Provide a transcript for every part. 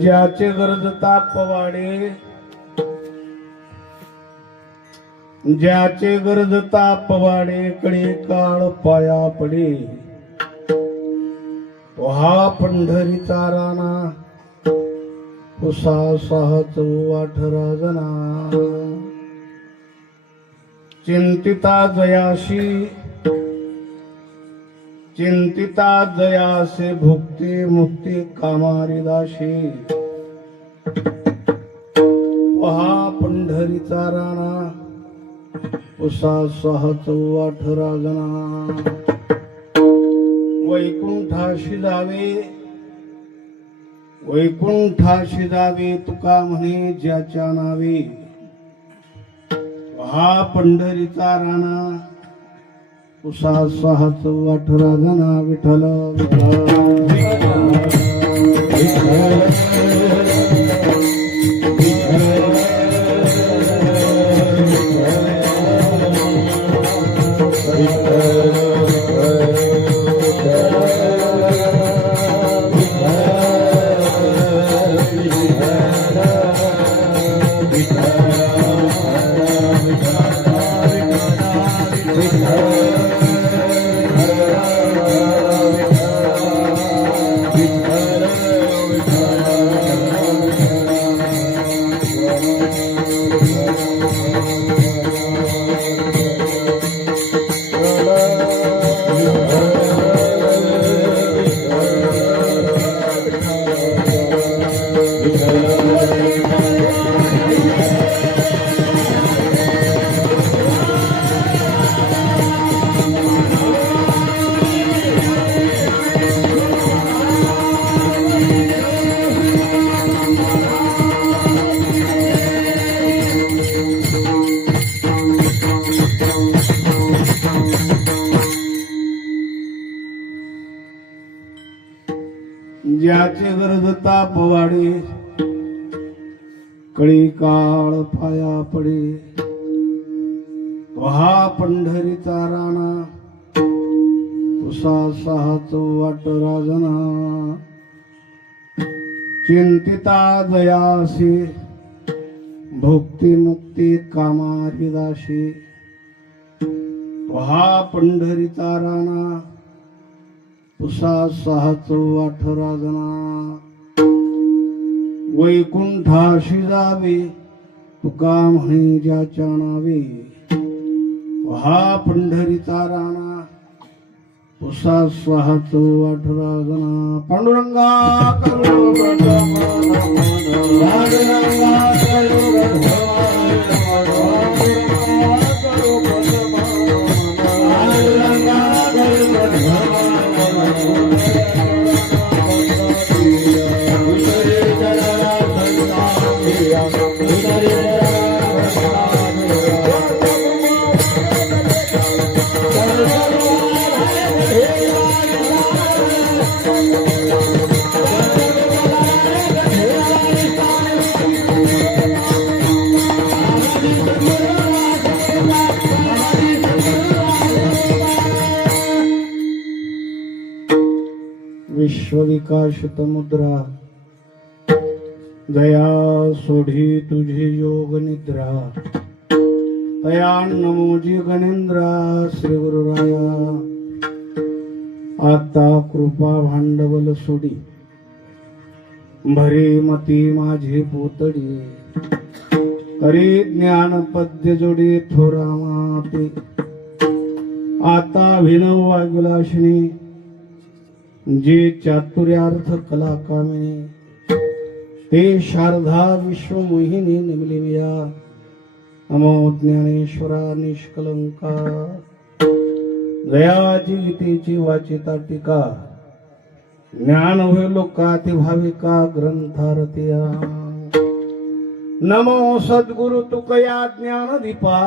ज्याचे गरज ताप वाढे, ज्याचे गरज ताप वाढे, कडे काळ पाया पडे, हा पंढरीचा राणा, उसा साहच वाठरा जना. चिंतिता जयाशी, चिंतिता जयासे, भुक्ती मुक्ती कामारी दाशी, हा पंढरीचा राणा, उसा साहच वाठरा जना. वैकुंठाशी जावे, वैकुंठाशी जावे, तुका म्हणे ज्याच्या नावे, हा पंढरीचा राणा, उसा साहच वाठरा जना. विठ्ठल ज्याचे गरज ताप वाढे, कळी काळ पाया पडे, हा पंढरीचा राणा, उसा साहच वाठरा जना. चिंतिता जयासी, भुक्ती मुक्ती कामारी दाशी, हा पंढरीचा राणा, उसा साहच वाठरा जना. वैकुंठाशी जावे, तुका म्हणे ज्याच्या नावे, हा पंढरीचा राणा, उसा साहच वाठरा जना. पांडुरंगा करुण विश्वविकाशित मुद्रा, दया सोढी तुझी योग निद्रा, तया नमोजी गणेंद्रा. श्री गुरुराया आता कृपा भांडवल सोडी, भरे मती माझी पोतडी, करी ज्ञान पद्य जोडी थोरा माते. आता विनव वागलाशनी, जे चातुर्यार्थ कला कामिनी, ते शारदा विश्वमोहिनी निमलिमिया. नमो ज्ञानेश्वरा निष्कलंका, दयाची गीतेची वाचिता टीका, ज्ञान होय लोकाति भाविका ग्रंथारतिया. नमो सद्गुरु तुकया ज्ञान दीपा,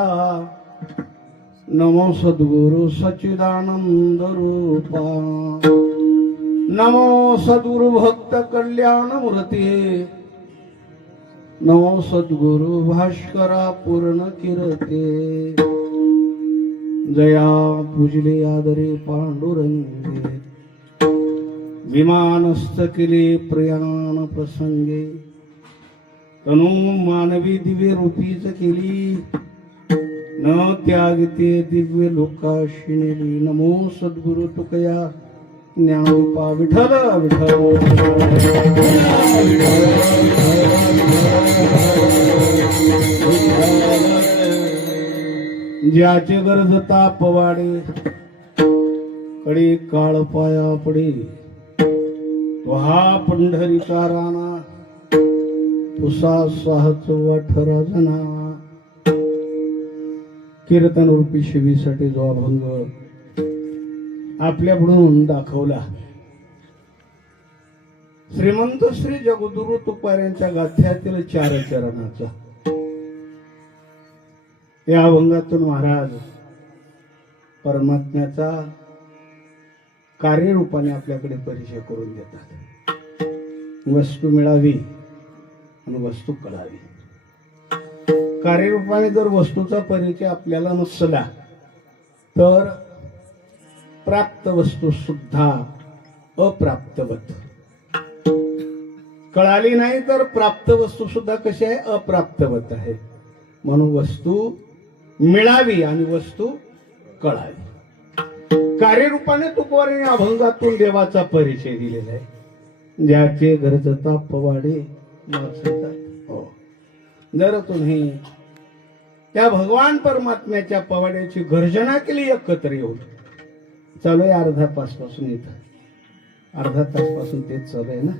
नमो सद्गुरु सच्चिदानंद रूपा. नमो सद्गुरु भक्त कल्याण मूर्ती, नमो सद्गुरु भास्करा पूर्ण कीर्ते जया पूजले आदरे पांडुरंगे विमानस्थ केले प्रयाण प्रसंगे तनु मानवी दिव्य रूपीच केली न त्यागते दिव्य लोकाशी नेली नमो सद्गुरु तुकया ज्ञानरूपा विठ्ठल ज्याचे गरज तापवाडे कडे काळ पाया पडे तो हा पंढरीचा राणा तुसा साहच वाठरा जना कीर्तन रूपी शिवीसाठी जो अभंग आपल्या पुढून दाखवला श्रीमंत श्री जगद्गुरु तुकारामांच्या गाथ्यातील 4 चरणाचा या अभंगातून महाराज परमात्म्याचा कार्यरूपाने आपल्याकडे परिचय करून देतात. वस्तू मिळावी आणि वस्तू कळावी. कार्यरूपाने जर वस्तूचा परिचय आपल्याला नसला तर प्राप्त वस्तू सुद्धा अप्राप्तवत. कळाली नाही तर प्राप्त वस्तू सुद्धा कशी आहे अप्राप्तवत आहे. म्हणून वस्तू मिळावी आणि वस्तू कळावी. कार्यरूपाने तुकोबाराने अभंगातून देवाचा परिचय दिलेला आहे. ज्याचे गरज तापवाडे हो. जर तुम्ही त्या भगवान परमात्म्याच्या पवाड्याची गर्जना केली एकत्र येऊन चालू आहे अर्धा तासापासून इथं अर्धा तासपासून तेच चालू आहे ना.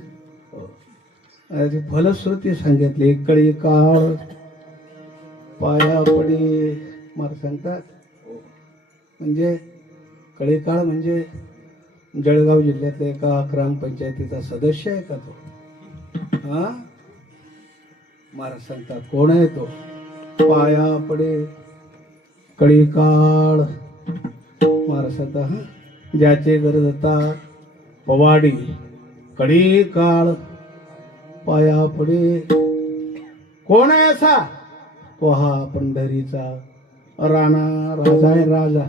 फलश्रुती सांगितली कळी काळ पाया पडे मला सांगतात. म्हणजे कळी काळ म्हणजे जळगाव जिल्ह्यातल्या एका ग्रामपंचायतीचा सदस्य आहे का तो? हा महाराज सांगतात कोण आहे तो? पाया पडे कळी काळ महाराज सांगतात हा ज्याचे गरजता पवाडी कळी काळ पाया पडे. कोण आहे असा? तो हा पंढरीचा राणा राजा आहे राजा.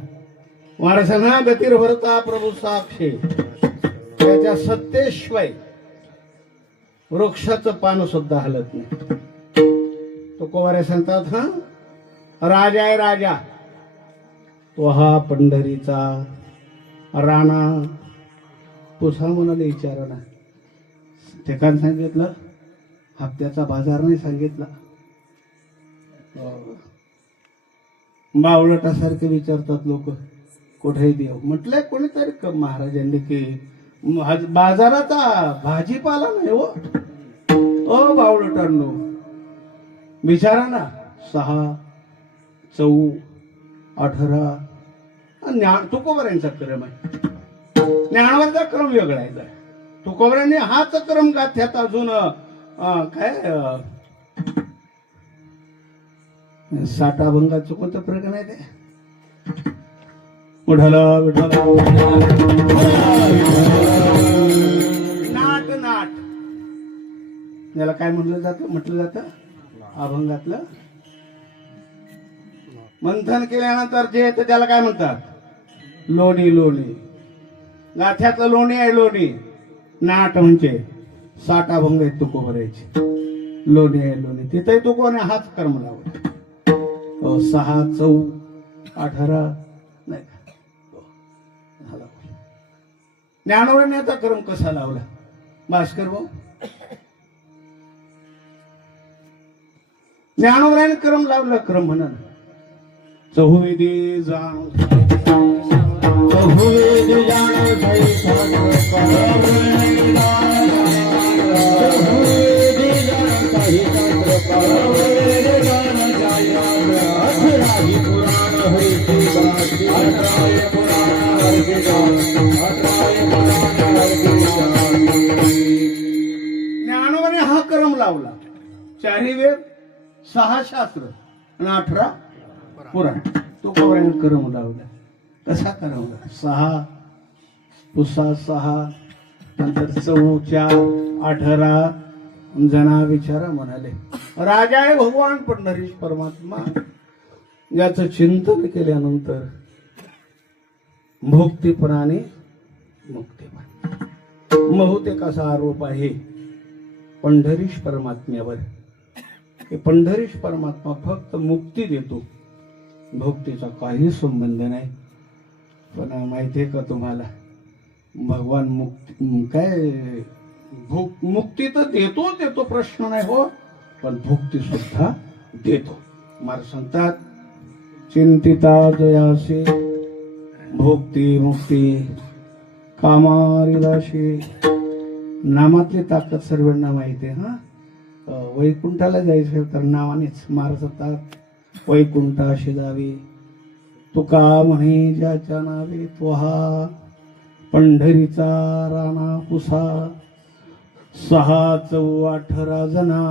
महाराजांना गतीर भरता प्रभू साक्षी त्याच्या सत्तेशिवाय वृक्षाचं पान सुद्धा हलत नाही. तो कोवारे सांगतात हा राजा आहे राजा. तो हा पंढरीचा राणा. तुझा म्हणाले विचारा ना ठिकाण सांगितलं हप्त्याचा बाजार नाही सांगितला. बावळटासारखे विचारतात लोक कुठे देव म्हटलंय कोणीतरी महाराजांनी की बाजाराचा भाजीपाला नाही हो. बावळटांनो विचारा ना 6, 4, 18 तुकोबारांचा क्रम आहे. ज्ञानवाचा क्रम वेगळा आहे. तुकोबारांनी हाच क्रम गाथ्यात अजून काय 60 अभंगाचं कोणतं प्रकरण आहे ते? विठ्ठला विठ्ठला नाट नाट याला काय म्हटलं जातं अभंगातलं मंथन केल्यानंतर जे येतं त्याला काय म्हणतात? लोणी. लोणी गाथ्यातलं लोणी आहे. लोणी नाट म्हणजे 60 अभंग आहेत तुकोबाराचे. लोणी आहे लोणी तिथे तुकोने हाच कर्म लावला. 6, 4, 18 नाही ज्ञानोबांचा क्रम कसा लावला भास्कर भाऊ? ज्ञानोबाने क्रम लावला. क्रम म्हणा चहुवेदी जाण ज्ञानोबाने हा क्रम लावला. 4 वेद 6 शास्त्र आणि 18 पुराण. तो कवऱ्याने क्रम लावला. कसा क्रम? 6 पुसा 6 नंतर 4, 18 जना विचारा म्हणाले, राजा आहे भगवान पंढरीश परमात्मा, याचं चिंतन केल्यानंतर भोक्तीपण आणि मुक्तीपण. बहुतेक असा आरोप आहे पंढरीश परमात्म्यावर की पंढरीश परमात्मा फक्त मुक्ती देतो, भोक्तीचा काही संबंध नाही. पण माहितीये का तुम्हाला, भगवान मुक्ती तर देतो प्रश्न नाही हो, पण भुक्ती सुद्धा देतो. महाराज सांगतात, चिंतिता जयासी भोक्ती मुक्ती कामारिदाशी. नामातली ताकद सर्वांना माहिती आहे. वैकुंठाला जायचं तर नावानेच. महाराज सांगतात, वैकुंठाशी जावी तुका म्हणे ज्याच्या नावे, तो हा पंढरीचा राणा पुसा 6-14 जना.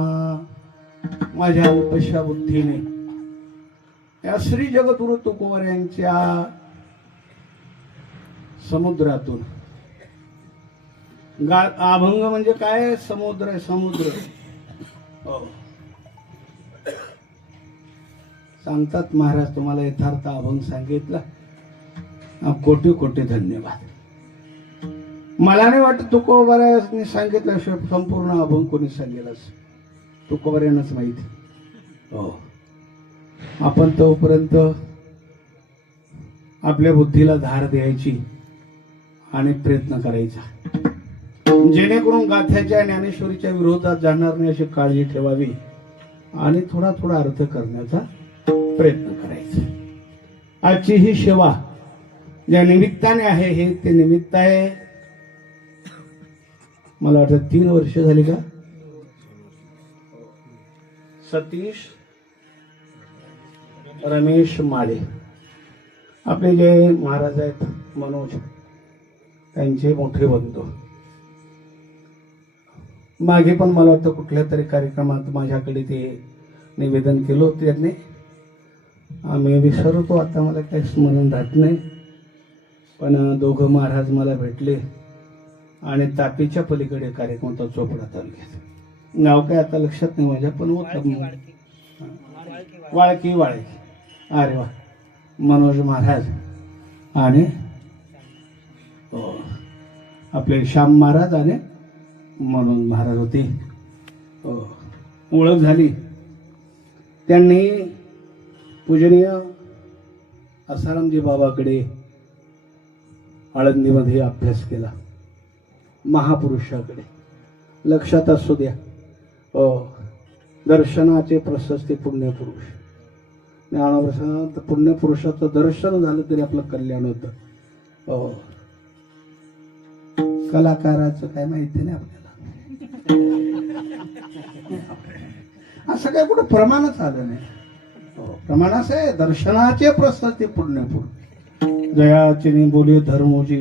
माझ्या अल्पशा बुद्धीने या श्री जगद्गुरु तुकोबर यांच्या समुद्रातून, अभंग म्हणजे काय, समुद्र आहे, समुद्र. सांगतात महाराज, तुम्हाला यथार्थ अभंग सांगितला, कोटी कोटी धन्यवाद. मला नाही वाटत तुकोबाराने सांगितल्याशिवाय संपूर्ण अभंग कोणी सांगेलच, तुकोबारांनाच माहिती. हो, आपण तोपर्यंत आपल्या बुद्धीला धार द्यायची आणि प्रयत्न करायचा, जेणेकरून गाथ्याच्या ज्ञानेश्वरीच्या विरोधात जाणार नाही अशी काळजी ठेवावी आणि थोडा थोडा अर्थ करण्याचा प्रयत्न करायचा. आजची ही सेवा ज्या निमित्ताने आहे, हे ते निमित्त आहे. मला वाटतं 3 वर्ष झाली का, सतीश रमेश माळे आपले जे महाराज आहेत, मनोज, त्यांचे मोठे बंधू. मागे पण मला वाटतं कुठल्या तरी कार्यक्रमात माझ्याकडे ते निवेदन केलं होतं त्यांनी. आम्ही विसरतो आता, मला काही स्मरण राहत नाही. पण दोघं महाराज मला भेटले आणि तापीच्या पलीकडे कार्यक्रम होता चोपडा तालुक्यात. नाव काय आता लक्षात नाही माझ्या, पण वाळकी. अरे वा, मनोज महाराज आणि आपले श्याम महाराज आणि मनोज महाराज होते. ओळख झाली. त्यांनी पूजनीय आसारामजी बाबाकडे आळंदीमध्ये अभ्यास केला, महापुरुषाकडे. लक्षात असू द्या, दर्शनाचे प्रशस्ती पुण्यपुरुष. ज्ञानप्रसाद पुण्यपुरुषाचं दर्शन झालं तरी आपलं कल्याण होतं. कलाकाराचं काय माहिती नाही आपल्याला. असं काय कुठं प्रमाणच आलं नाही. प्रमाण असं आहे, दर्शनाचे प्रशस्ती पुण्यपुरुष. जयाचिनी बोले धर्मोजी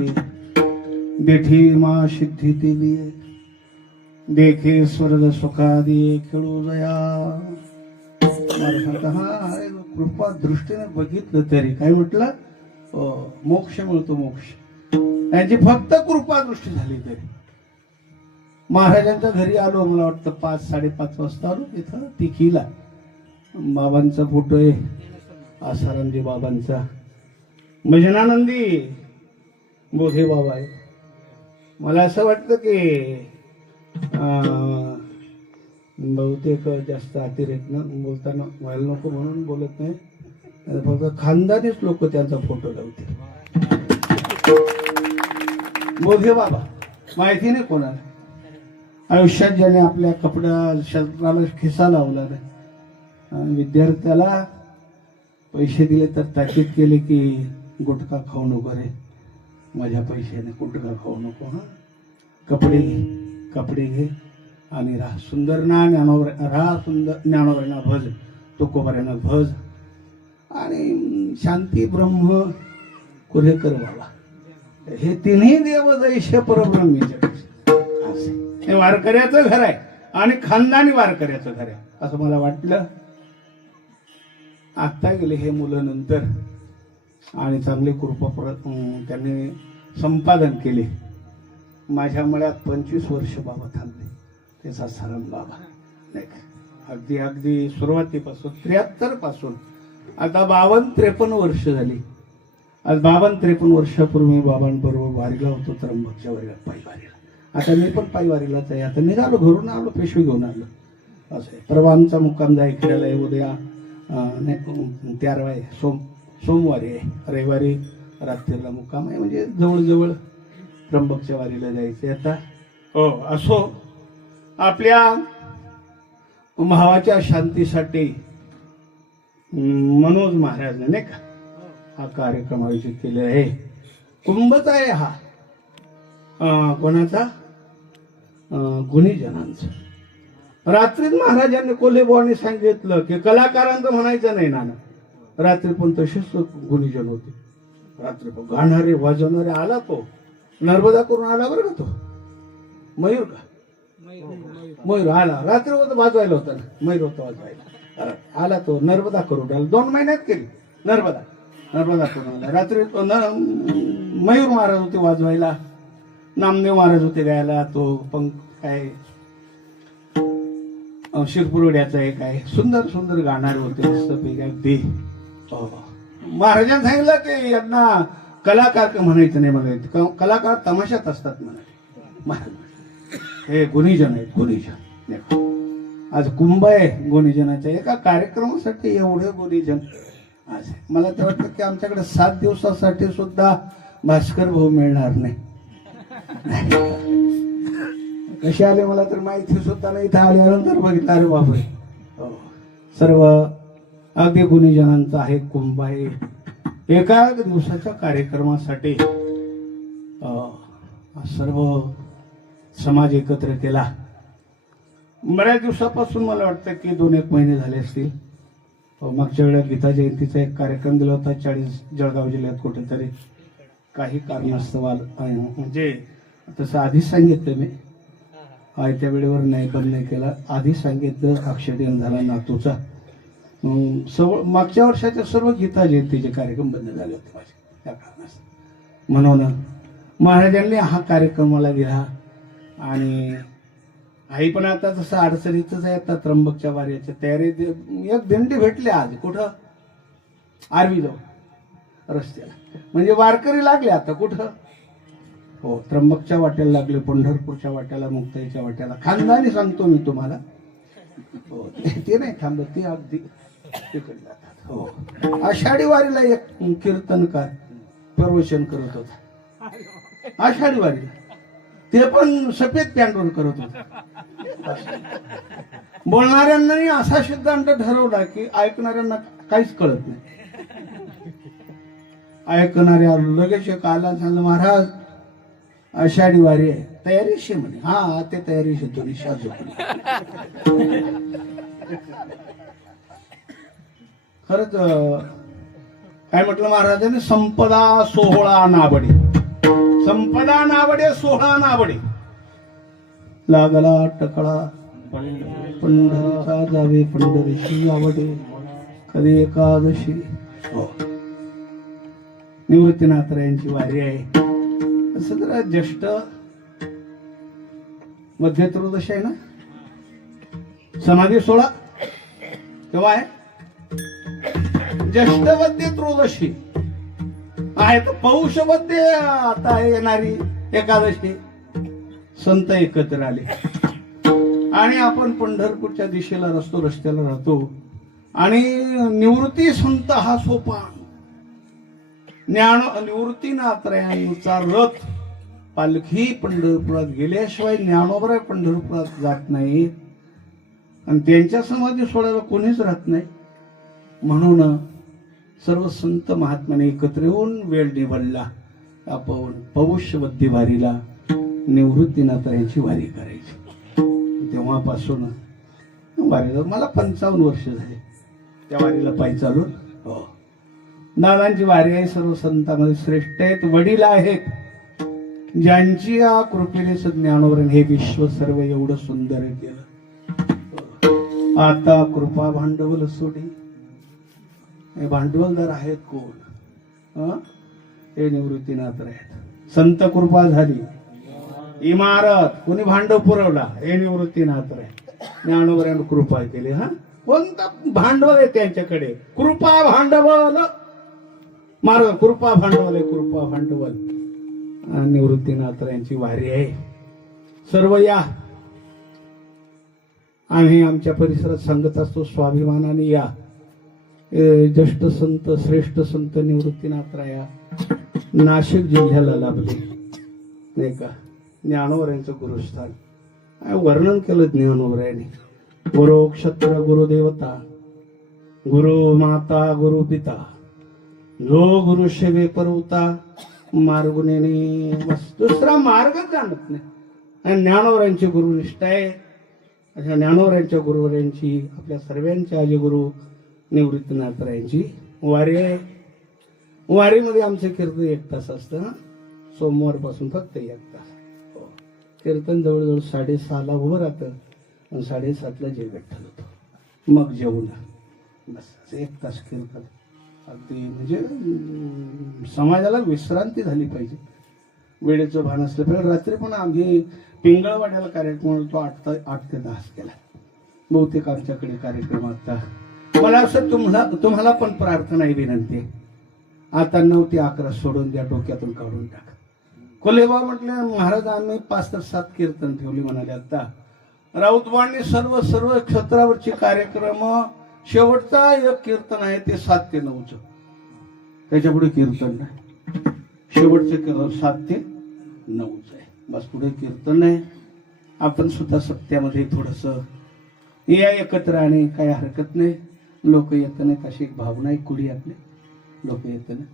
देठी मा सिद्धी देवी, देखे स्वर्ग सुखादी खेळू जया. हा कृपा दृष्टीने बघितलं तरी काय म्हटलं, मोक्ष मिळतो, मोक्ष. त्यांची फक्त कृपा दृष्टी झाली तरी. महाराजांच्या घरी आलो, मला वाटतं 5-5:30 वाजता आलो. इथं तिखीला बाबांचा फोटो आहे, आसारामजी बाबांचा. भजनानंदी बोधे बाबा आहे. मला असं वाटतं की बहुतेक जास्त अतिरेक न बोलताना व्हायला नको म्हणून बोलत नाही, फक्त खानदानीच लोक त्यांचा फोटो लावते. बोधे बाबा माहिती नाही कोणाला. आयुष्यात ज्याने आपल्या कपड्या शस्त्राला खिसा लावला नाही, विद्यार्थ्याला पैसे दिले तर ताकीद केले की गुटखा खाऊ नको रे, माझ्या पैशाने गुटखा खाऊ नको. कपडे घे आणि राहा सुंदर ना ज्ञानोबर, राहा सुंदर ज्ञानोबरांना भज, तुकोबारांना भज आणि शांती ब्रह्म कुरेकर बाबा. हे तिन्ही देव जैसे परब्रह्मी जग. हे वारकऱ्याचं घर आहे आणि खानदानी वारकऱ्याचं घर आहे असं मला वाटलं. आता गेले हे मुलं नंतर आणि चांगली कृपा त्यांनी संपादन केले. माझ्या मळ्यात 25 वर्ष बाबा थांबले. त्याचा सरम बाबा नाही का, अगदी अगदी सुरुवातीपासून 73 पासून आता 52-53 वर्ष झाली. आज 52-53 वर्षापूर्वी बाबांबरोबर वारीला होतो, त्र्यंबकच्या वारीला, पायी वारीला. आता मी पण पायी वारीलाच आहे. आता निघालो, घरून आलो, पिशवी घेऊन आलो. असं आहे. परवा आमचा मुक्काम जायखेड्याला आहे, उद्या 13 आहे, सोमवारी आहे, रविवारी रात्रीला मुक्काम आहे. म्हणजे जवळजवळ त्र्यंबकच्या वारीला जायचे. आता हो असो, आपल्या भावाच्या शांतीसाठी मनोज महाराजने नाही का हा कार्यक्रम आयोजित केलेला आहे. कुंभच आहे हा, कोणाचा, गुणीजनांचा. रात्रीत महाराजांनी कोल्हेबुवांनी सांगितलं की कलाकारांचं म्हणायचं नाही नाना. रात्री पण तसेच गुणीजन होते. रात्री पण गाणारे वाजवणारे. आला तो नर्मदा करून आला बरं का, तो मयूर का, मयूर आला. रात्री होतं वाजवायला होता ना, मयूर होता वाजवायला. आला तो नर्मदा करून आला. 2 महिन्यात केली नर्मदा करून आला. रात्री तो मयूर महाराज होते वाजवायला, नामदेव महाराज होते गायला. तो पण काय शिरपुरवड्याचा एक आहे, सुंदर सुंदर गाणारे होते मस्तपैकी अगदी. महाराजांनी सांगितलं की यांना कलाकार म्हणायचं नाही, म्हणायचं कलाकार तमाशात असतात म्हणाले. हे गुणीजन आहेत, गुणीजन. आज कुंभ आहे गुणीजनाच्या. एका कार्यक्रमासाठी एवढे गुणीजन. आज मला तर वाटतं की आमच्याकडे 7 दिवसासाठी सुद्धा भास्कर भाऊ मिळणार नाही. कसे आले मला तर माहिती सुद्धा नाही. इथं आल्यानंतर बघितलं, अरे बापरे, सर्व अगदी गुणीजनांचा आहे कुंभ आहे. एका दिवसाच्या कार्यक्रमासाठी सर्व समाज एकत्र केला. बऱ्याच दिवसापासून मला वाटतं की 2-1 महिने झाले असतील. मागच्या वेळेला गीता जयंतीचा एक कार्यक्रम दिला होता 40 जळगाव जिल्ह्यात कुठेतरी. काही कारणास्तव म्हणजे तसं आधीच सांगितलं मी, त्या वेळेवर नाही बंद नाही केला. आधी सांगितलं अक्षयदिन झाला नातूचा. मागच्या वर्षाच्या सर्व गीता जयंतीचे कार्यक्रम बंद झाले होते माझे त्या कारणास्तव. म्हणून महाराजांनी हा कार्यक्रम मला दिला. आणि आई पण आता जसं अडचणीतच आहे. आता त्र्यंबकच्या वारीच्या तयारी, एक दिंडी भेटली आज कुठं, आरवी जाऊ रस्त्याला. म्हणजे वारकरी लागले आता कुठं, हो त्र्यंबकच्या वाट्याला लागले, पंढरपूरच्या वाट्याला, मुक्ताईच्या वाट्याला. खानदानी सांगतो मी तुम्हाला. हो ते नाही थांबत, ते अगदी तिकडे जातात. हो आषाढी वारीला एक कीर्तनकार प्रवचन करत होता. आषाढी वारीला ते पण सफेद पॅन्टवर करत होते. बोलणाऱ्यांनाही असा सिद्धांत ठरवला की ऐकणाऱ्यांना काहीच कळत नाही. ऐकणाऱ्या लगेच एक आला, सांगलं महाराज आषाढी वारी आहे, तयारीशी म्हणे. हा ते तयारीशी तुम्ही शाजू. खरंच काय म्हटलं महाराजांनी, संपदा 16 नाबडे, संपदा नाबडे 16 नाबडे. लागला टकळा पंढरीचा जावे पंढरीशी आवडे, कधी एकादशी. हो निवृत्तीनाथरायांची वारी आहे. असं जरा ज्येष्ठ मध्य त्रयोदशी आहे ना, समाधी 16 तेव्हा आहे. ज्येष्ठ मध्य त्रयोदशी आहे, तर पौष मध्ये आता येणारी एकादशी. संत एकत्र आले आणि आपण पंढरपूरच्या दिशेला रस्त्याला राहतो. आणि निवृत्ती संत हा सोपान, निवृत्तीनाथरायांचा रथ पालखी पंढरपुरात गेल्याशिवाय ज्ञानोबा पंढरपुरात जात नाही. आणि त्यांच्या समाधी सोडायला कोणीच राहत नाही. म्हणून सर्व संत महात्म्याने एकत्र येऊन वेळ निवडला, आपण पौष्यवद्दी वारीला निवृत्तीनाथरायांची वारी करायची. तेव्हापासून वारीला मला 55 वर्ष झाले त्या वारीला पायी चालून. हो दादांची वारी आहे, सर्व संतांमध्ये श्रेष्ठ आहेत, वडील आहेत, ज्यांची या कृपेने ज्ञानोबा हे विश्व सर्व एवढं सुंदर केलं. आता कृपा भांडवल सोडी, हे भांडवलदार आहेत कोण? हे निवृत्तीनाथ आहेत. संत कृपा झाली, इमारत कोणी भांडव पुरवला हे निवृत्तीनाथ राय ज्ञानोबरांनी कृपा केली. हा कोणतं भांडवल आहे त्यांच्याकडे? कृपा भांडवल मार्ग कृपा भांडवल आहे, कृपा भांडवल. निवृत्तीनाथ यांची वारी आहे. सर्व या, आम्ही आमच्या परिसरात सांगत असतो स्वाभिमानाने या. ज्येष्ठ संत श्रेष्ठ संत निवृत्तीनाथ राया नाशिक जिल्ह्याला लाभले नाही का. ज्ञानोबरांचं गुरुस्थान वर्णन केलं ज्ञानोबरायांनी. गुरु क्षत्र गुरुदेवता गुरु माता गुरु पिता जो गुरु सेवे परवता मार्गुने दुसरा मार्गच जाणत नाही. आणि ज्ञानोबरांची गुरुनिष्ठा आहे. अशा ज्ञानोबरांच्या गुरुवरांची आपल्या सर्वांच्या आजी गुरु निवृत्तीनाथ रायांची वारी आहे. वारीमध्ये आमचं कीर्तन 1 तास असतं. सोमवारपासून फक्त 1 तास. कीर्तन जवळजवळ 6:30ला उभं राहतं आणि 7:30ला जेवण ठरवतो. मग जेवण बस 1 तास कीर्तन. अगदी म्हणजे समाजाला विश्रांती झाली पाहिजे. वेळेचं भान असलं पाहिजे. रात्री पण आम्ही पिंगळवाड्याला कार्यक्रम तो 8 ते 10 केला. बहुतेक आमच्याकडे कार्यक्रम आता. मला असं तुम्हाला पण प्रार्थना आहे, विनंती आहे. आता 9 ते 11 सोडून द्या, डोक्यातून काढून टाका. कोलेबा म्हटले महाराज आम्ही 5 ते 7 कीर्तन ठेवली म्हणाले. आता राऊतवाणी सर्व क्षेत्रावरचे कार्यक्रम शेवटचा एक कीर्तन आहे ते 7 ते 9च. त्याच्या पुढे कीर्तन नाही. शेवटचे कीर्तन 7 ते 9च आहे. बस पुढे कीर्तन नाही. आपण सुद्धा सत्यामध्ये थोडस या एकत्र आणि काही हरकत नाही. लोक येत नाहीत अशी एक भावना आहे कुडी आपली. लोक येत नाही.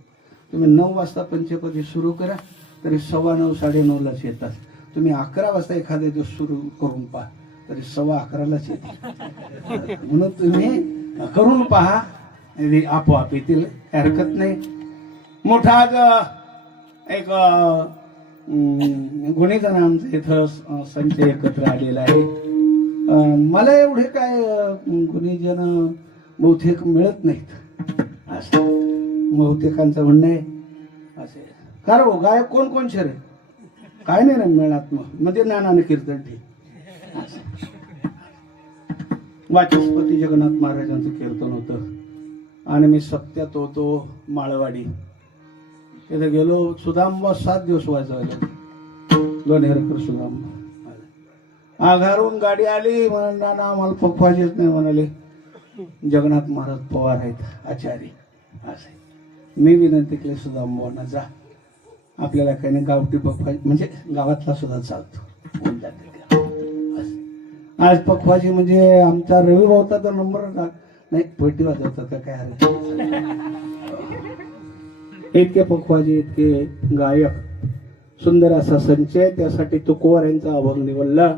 तुम्ही 9 वाजता पंचपदी सुरू करा तरी 9:15 9:30लाच येतात. तुम्ही 11 वाजता एखाद्या दिवस सुरू करून पहा तरी 11:15लाच येते. म्हणून तुम्ही करून पहा, आपोआप येतील, हरकत नाही. मोठा आज एक गुणीजन आमचं इथं संच एकत्र आलेला आहे. मला एवढे काय गुणीजन बहुतेक मिळत नाहीत असं बहुतेकांचं म्हणणं आहे. असे कार हो गायक कोण शरे काय नाही ना मिळणार. म्हणजे ज्ञानाने कीर्तन ठीक. वाचस्पती जगन्नाथ महाराजांचं कीर्तन होतं आणि मी सप्त्यात होतो माळवाडी. तिथे गेलो. सुदांबा 7 दिवस वाजवले. लोणेरकर सुदांबा आघारून गाडी आली. म्हणाला आम्हाला पकवायचेच नाही. म्हणाले जगन्नाथ महाराज पवार आहेत आचार्य. असे मी विनंती केली सुदांबांना जा, आपल्याला काही नाही गावठी पकवायची म्हणजे गावातला सुद्धा चालतो. आज पखवाजी म्हणजे आमचा रवी भाऊचा तर नंबर नाही पेटी वाजवतात का काय इतके पखवाजी इतके गायक सुंदर असा संचय. त्यासाठी तुकोबार यांचा अभंग निवडला.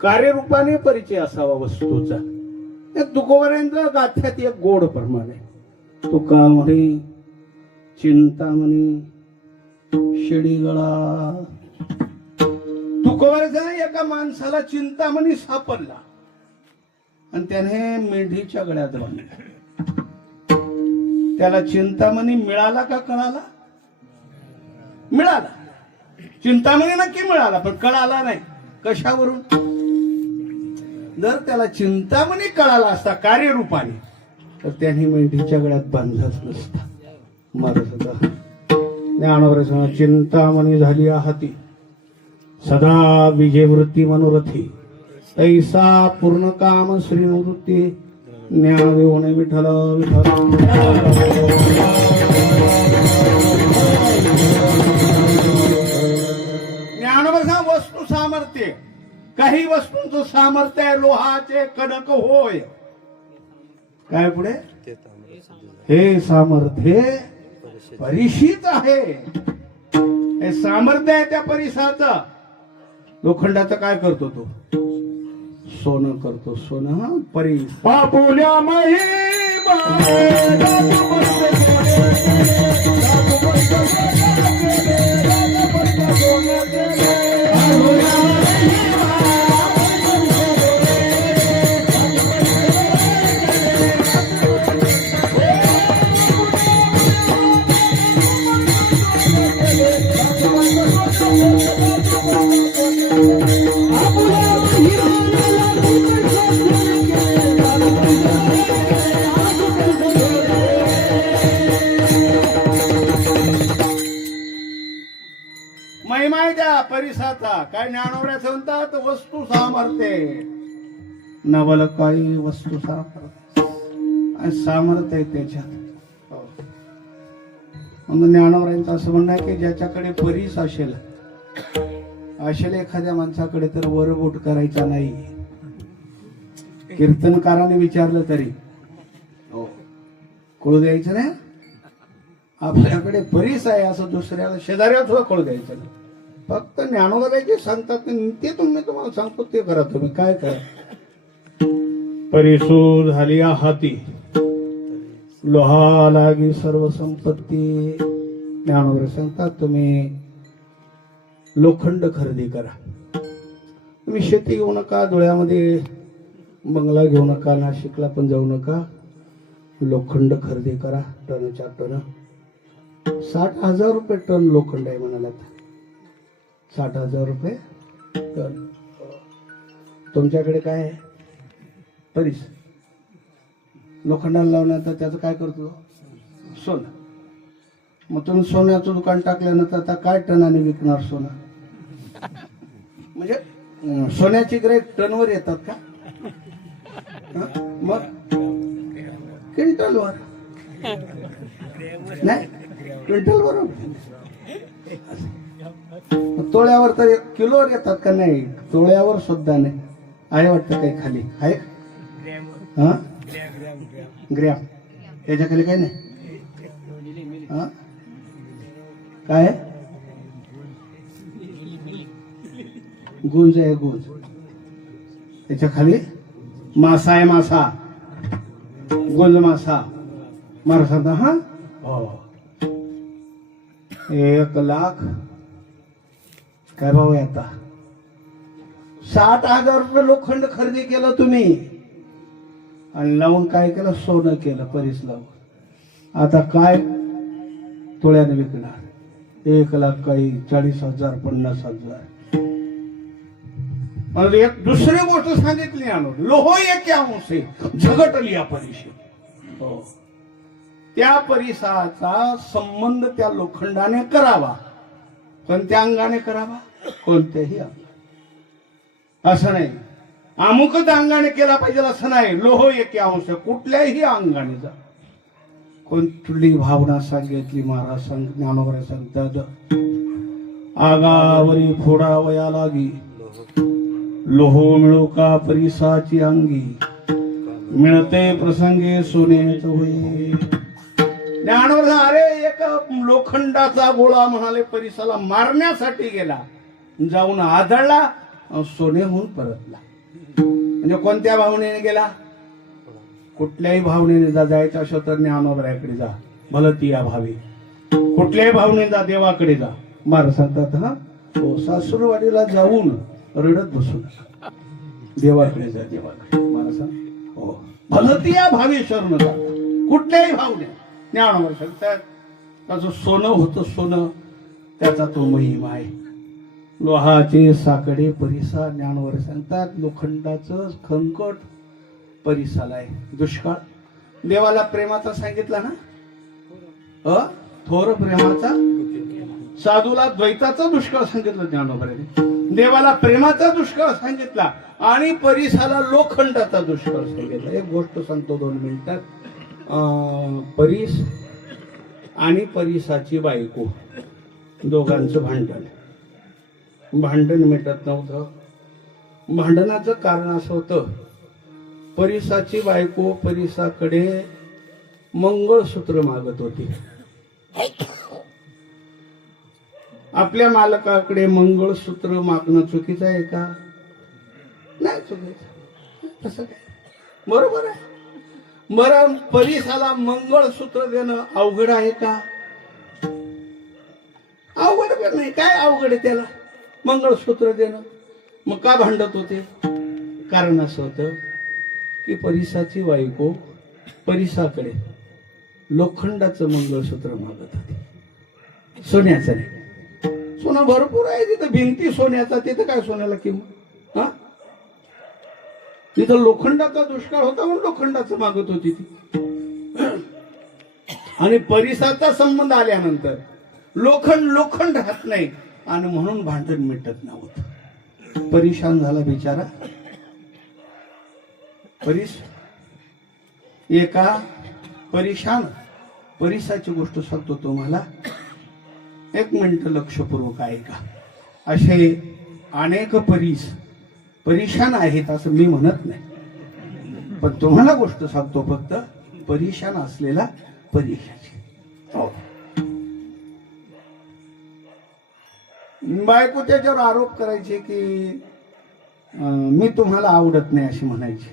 कार्यरूपाने परिचय असावा वस्तूचा. तुकोबार यांचा गाथ्यात एक गोड प्रमाण आहे. तुका म्हणे चिंतामणी शिडीगळा. तुकोबारचा एका माणसाला चिंतामणी सापडला आणि त्याने मेंढीच्या गळ्यात बांधला. त्याला चिंतामणी मिळाला का कळाला? मिळाला. चिंतामणी नक्की मिळाला पण कळाला नाही. कशावरून? जर त्याला चिंतामणी कळाला असता कार्यरूपाने तर त्यांनी मेंढीच्या गळ्यात बांधलाच नसता. मारत होता. ज्ञानोबरांच्या चिंतामणी झाली हाती सदा विजयवृत्ती मनोरथी तैसा पूर्ण काम श्री निवृत्ती ज्ञान देऊन विठ्ठल विठ्ठल. ज्ञानोबरांचा वस्तू सामर्थ्य. काही वस्तूंचं सामर्थ्य आहे लोहाचे कडक होय. काय पुढे? हे सामर्थ्य परिशीत आहे. हे सामर्थ्य आहे त्या परिसाचं. लोखंडाचं काय करतो तो? सोनं करतो. सोनं परी पापुल्या महिमा Thank you. नाही त्या परिसाचा. काय ज्ञानोबऱ्याचं म्हणतात वस्तू सामर्थ्य. नवल काही वस्तू सामर्थ्य सामर्थ्य आहे त्याच्यात. म्हणून ज्ञानोबऱ्यांचं असं म्हणणं आहे की ज्याच्याकडे परीस असेल एखाद्या माणसाकडे तर वरबोट करायचा नाही. कीर्तनकाराने विचारलं तरी कळू द्यायचं नाही. आपल्याकडे परीस आहे असं दुसऱ्याला शेजाऱ्याला सुद्धा कळू द्यायचं नाही. फक्त ज्ञानोबा जे सांगतात ते तुम्हाला सांगतो ते करा. तुम्ही काय करा. परीसू झाली हाती लोहा लागी सर्व संपत्ती. ज्ञानोबा सांगतात तुम्ही लोखंड खरेदी करा. तुम्ही शेती घेऊ नका, धुळ्यामध्ये बंगला घेऊ नका, नाशिकला पण जाऊ नका. लोखंड खरेदी करा. टनच्या टन 60,000 रुपये टन लोखंड आहे म्हणाला. 60,000 रुपये टन. तुमच्याकडे काय आहे परीस. लोखंडाला लावल्यानंतर त्याचं काय करतो सोनं. मग तुम्ही सोन्याचं दुकान टाकल्यानंतर आता काय टनाने विकणार सोनं. म्हणजे सोन्याची ग्रेड टनवर येतात का. मग क्विंटलवर नाही, क्विंटलवर. तोळ्यावर तर किलोवर येतात का. नाही, तोळ्यावर सुद्धा नाही आहे वाटतं. काही खाली आहे हा ग्रॅम. त्याच्या खाली काय नाही. हा काय गुंज आहे गुंज. त्याच्या खाली मासा आहे मासा. गुंज मासा मारसा. हा 1,00,000 काय भाव आहे आता. 60,000 रुपये लोखंड खरेदी केलं तुम्ही आणि लावून काय केलं सोनं केलं परीस लावून. आता काय तोळ्याने विकणार. 1,00,000 काही 40,000 50,000. एक दुसरी गोष्ट सांगितली लोह एक अंशे झगटली परिशी. त्या परिसाचा संबंध त्या लोखंडाने करावा. कोणत्या अंगाने करावा. कोणत्याही अंगाने. असं नाही अमुकच अंगाने केला पाहिजे असं नाही. लोह एक अंश कुठल्याही अंगाने जा. कोणती भावना सांगितली महाराज ज्ञानोबा सांगतात. आगावरी फोडावया लागी लोह मिळो का परिसाची अंगी. मिळते प्रसंगे सोन्याच होई. ज्ञानोबा अरे एक लोखंडाचा गोळा म्हणाले परिसाला मारण्यासाठी गेला. जाऊन आदळला सोन्याहून परतला. म्हणजे कोणत्या भावनेने गेला. कुठल्याही भावनेने जायचं असं तर ज्ञानोबऱ्याकडे जा. भलं ती या भावी. कुठल्याही भावनेने जा. देवाकडे जा. महाराज सांगतात हा सासूरवाडीला जाऊन रडत बसू नका. देवाकडे जा. देवाकडे महाराज हो भलं ती या भावी शरण जा. कुठल्याही भावने ज्ञानोबा सांगतात त्याचं सोनं होतं सोनं. त्याचा तो महिमा आहे. लोहाचे साकडे परिसा. ज्ञानोबा सांगतात लोखंडाचं खंकट परिसाला आहे. दुष्काळ देवाला प्रेमाचा सांगितला ना. थोर प्रेमाचा. साधूला द्वैताचा दुष्काळ सांगितलं ज्ञानोबाने. देवाला प्रेमाचा दुष्काळ सांगितला आणि परिसाला लोखंडाचा दुष्काळ सांगितला. एक गोष्ट सांगतो 2 मिनिटात. परीस आणि परिसाची बायको दोघांचं भांडण मिटत नव्हतं. भांडणाचं कारण असं होतं परिसाची बायको परिसाकडे मंगळसूत्र मागत होती. आपल्या मालकाकडे मंगळसूत्र मागणं चुकीचं आहे का. नाही चुकीचं. तसं काय बरोबर आहे. बरं परिसाला मंगळसूत्र देणं अवघड आहे का. अवघड नाही. काय अवघड आहे त्याला मंगळसूत्र देणं. मग का भांडत होते. कारण असं होतं की परिसाची बायको परिसाकडे लोखंडाचं मंगळसूत्र मागत होते. सोन्याचं नाही. सोनं भरपूर आहे तिथं. भिंती सोन्याचा. तिथं काय सोन्याला किंमत. हा तिथं लोखंडाचा दुष्काळ होता म्हणून लोखंडाचं मागत होती ती. आणि परिसाचा संबंध आल्यानंतर लोखंड राहत नाही. आणि म्हणून भांडण मिटत नव्हतं. परेशान झाला बिचारा. एका परिसाची गोष्ट सांगतो तुम्हाला. 1 मिनिट लक्षपूर्वक ऐका. असे अनेक परेशान आहेत असं मी म्हणत नाही, पण तुम्हाला गोष्ट सांगतो फक्त परेशान असलेला परेशाची. बायको त्याच्यावर आरोप करायचे की मी तुम्हाला आवडत नाही अशी म्हणायची.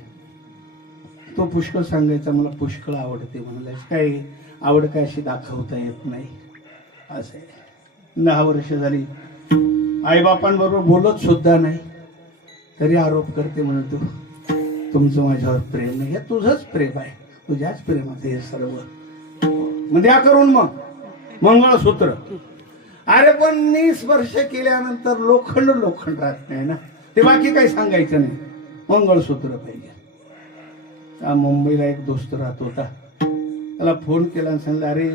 तो पुष्कळ सांगायचा मला पुष्कळ आवडते म्हणायचं. काय आवड काय अशी दाखवता येत नाही असं. 10 वर्ष झाली आईबापांबरोबर बोलत सुद्धा नाही, तरी आरोप करते म्हणतो तुमचं माझ्यावर प्रेम नाही. हे तुझंच प्रेम आहे, तुझ्याच प्रेमाचं हे सर्व. म्हणजे या करून मग मंगळसूत्र. अरे पण मी स्पर्श केल्यानंतर लोखंड राहत नाही ना, ते बाकी काही सांगायचं नाही, मंगळसूत्र पाहिजे. मुंबईला एक दोस्त राहत होता, त्याला फोन केला आणि सांगितलं अरे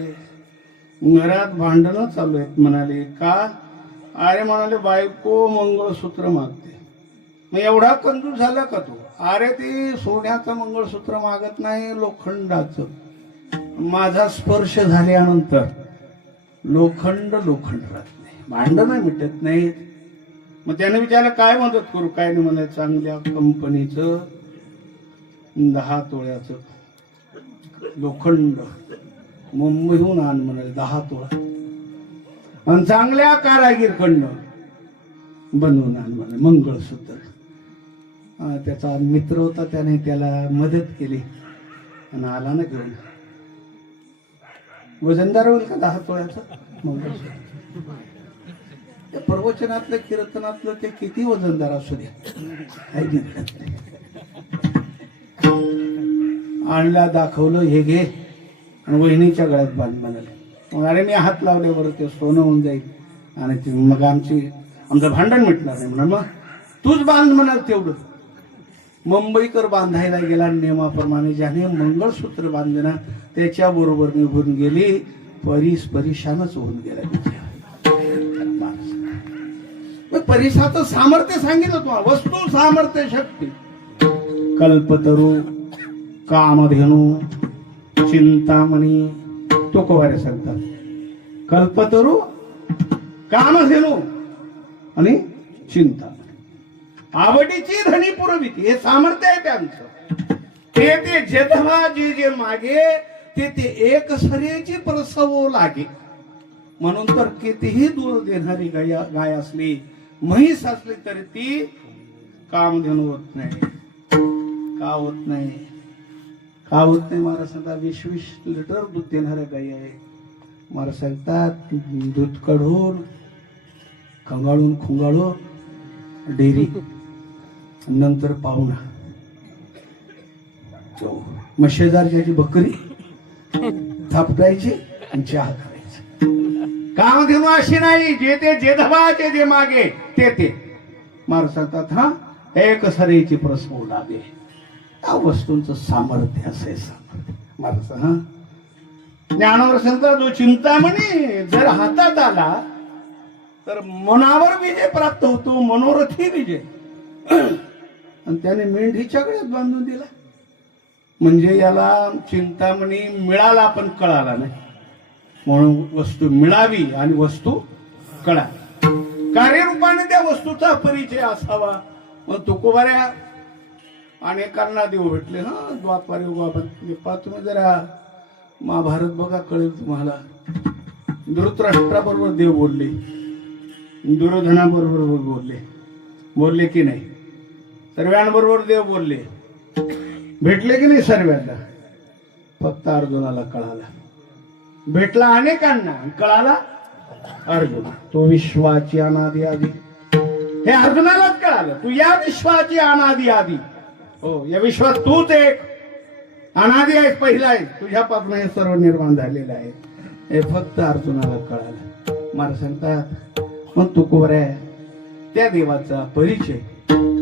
घरात भांडणं चालू आहेत. म्हणाले का? अरे म्हणाले बायको मंगळसूत्र मागते. मग एवढा कंजूस झाला का तू? अरे ती सोन्याचं मंगळसूत्र मागत नाही, लोखंडाचं. माझा स्पर्श झाल्यानंतर लोखंड राहत नाही, भांडणं मिटत नाहीत. मग त्याने विचारलं काय मदत करू? काय नाही म्हणाले चांगल्या कंपनीचं 10 तोळ्याचं लोखंड मुंबईहून आण म्हणाले, 10 तोळा. आणि चांगल्या कारागीरकडनं बनवून आण म्हणाले मंगळसूत्र. त्याचा मित्र होता, त्याने त्याला मदत केली आणि आला ना घेऊन. वजनदार होईल का 10 तोळ्याचं मंगळसूत्र? त्या प्रवचनातलं कीर्तनातलं ते किती वजनदार असू द्या, काही बिघडत नाही. आणला, दाखवलं, हे घे आणि वहिनीच्या गळ्यात बांध म्हणाले. मग अरे मी हात लावल्यावर ते सोनं होऊन जाईल आणि मग आमचं भांडण मिटणार नाही. म्हणा मग तूच बांध म्हणाल तेवढं. मुंबईकर बांधायला गेला, नियमाप्रमाणे ज्याने मंगळसूत्र बांधले त्याच्या बरोबर निघून गेली. परेशानच होऊन गेला. परिसाचं सामर्थ्य सांगितलं तुम्हाला. वस्तू सामर्थ्य शक्ती. कल्पतरू, कामधेनू, चिंतामणी, तुकोबारे सांगतात. कल्पतरू, कामधेनू आणि चिंतामणी. आवडीची धनी पुरविती, हे सामर्थ्य आहे त्यांचं. ते जेधवा जे मागे ते एक सरेची प्रसवो लागे. म्हणून तर कितीही दूर देणारी गाय असली, म्हैस असली तरी ती कामधेनू होत नाही. का होत नाही? महाराज सांगतात 20-20 लिटर दूध देणाऱ्या गायी आहे. महाराज सांगतात दूध काढून खंगाळून डेअरी, नंतर पाहुणा, मग शेजारची बकरी थापटायची आणि चहा करायची. कामधेनू अशी नाही, जे धबाचे जे मागे ते महाराज सांगतात हा एक सरेची प्रसव लागे. या वस्तूंचं सामर्थ्य असे सामर्थ्य. महाराज हा ज्ञानावर सांगतात जो चिंतामणी जर हातात आला तर मनावर विजय प्राप्त होतो, मनोरथी विजय. आणि त्याने मेंढीच्या गळ्यात बांधून दिला. म्हणजे याला चिंतामणी मिळाला पण कळाला नाही, म्हणून वस्तू मिळावी आणि वस्तू कळावी. कार्यरूपाने त्या वस्तूचा परिचय असावा. मग तुकोबाऱ्या अनेकांना देव भेटले ना द्वापार युगात. तुम्ही जरा महाभारत बघा, कळेल तुम्हाला. धृतराष्ट्राबरोबर देव बोलले, दुर्योधनाबरोबर बोलले की नाही? सर्वांबरोबर देव बोलले, भेटले की नाही सर्वांना? फक्त अर्जुनाला कळाला. भेटला अनेकांना, कळाला अर्जुन. तो विश्वाची अनादी आदी, हे अर्जुनालाच कळालं. तू या विश्वाची अनादी आदी, हो या विश्वात तूच एक अनादी आहेस, पहिला आहे. तुझ्यापासून हे सर्व निर्माण झालेलं आहे, हे फक्त अर्जुनाला कळालं. मला सांगतात मग तुकोबाऱ्या त्या देवाचा परिचय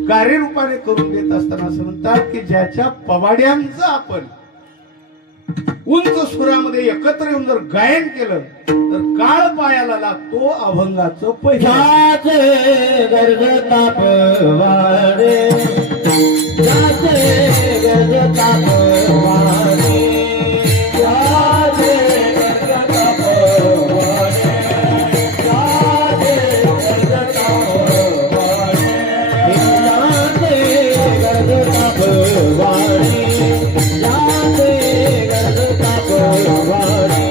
कार्यरूपाने करून देत असताना असं म्हणतात की ज्याच्या पवाड्यांचं आपण उंच सुरामध्ये एकत्र येऊन जर गायन केलं तर काळ पायाला लागतो अभंगाचं पहिलं. जाते गर्ज ताप वाढे, जाते गर्ज ताप वाढे, जाते गर्ज ताप वाढे, जाते गर्ज ताप वाढे, जाते गर्ज ताप वाढे, जाते गर्ज ताप वाढे,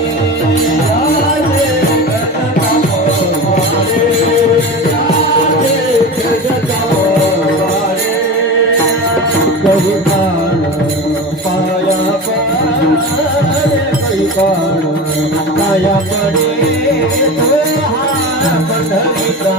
पाया पडे पंढरीचा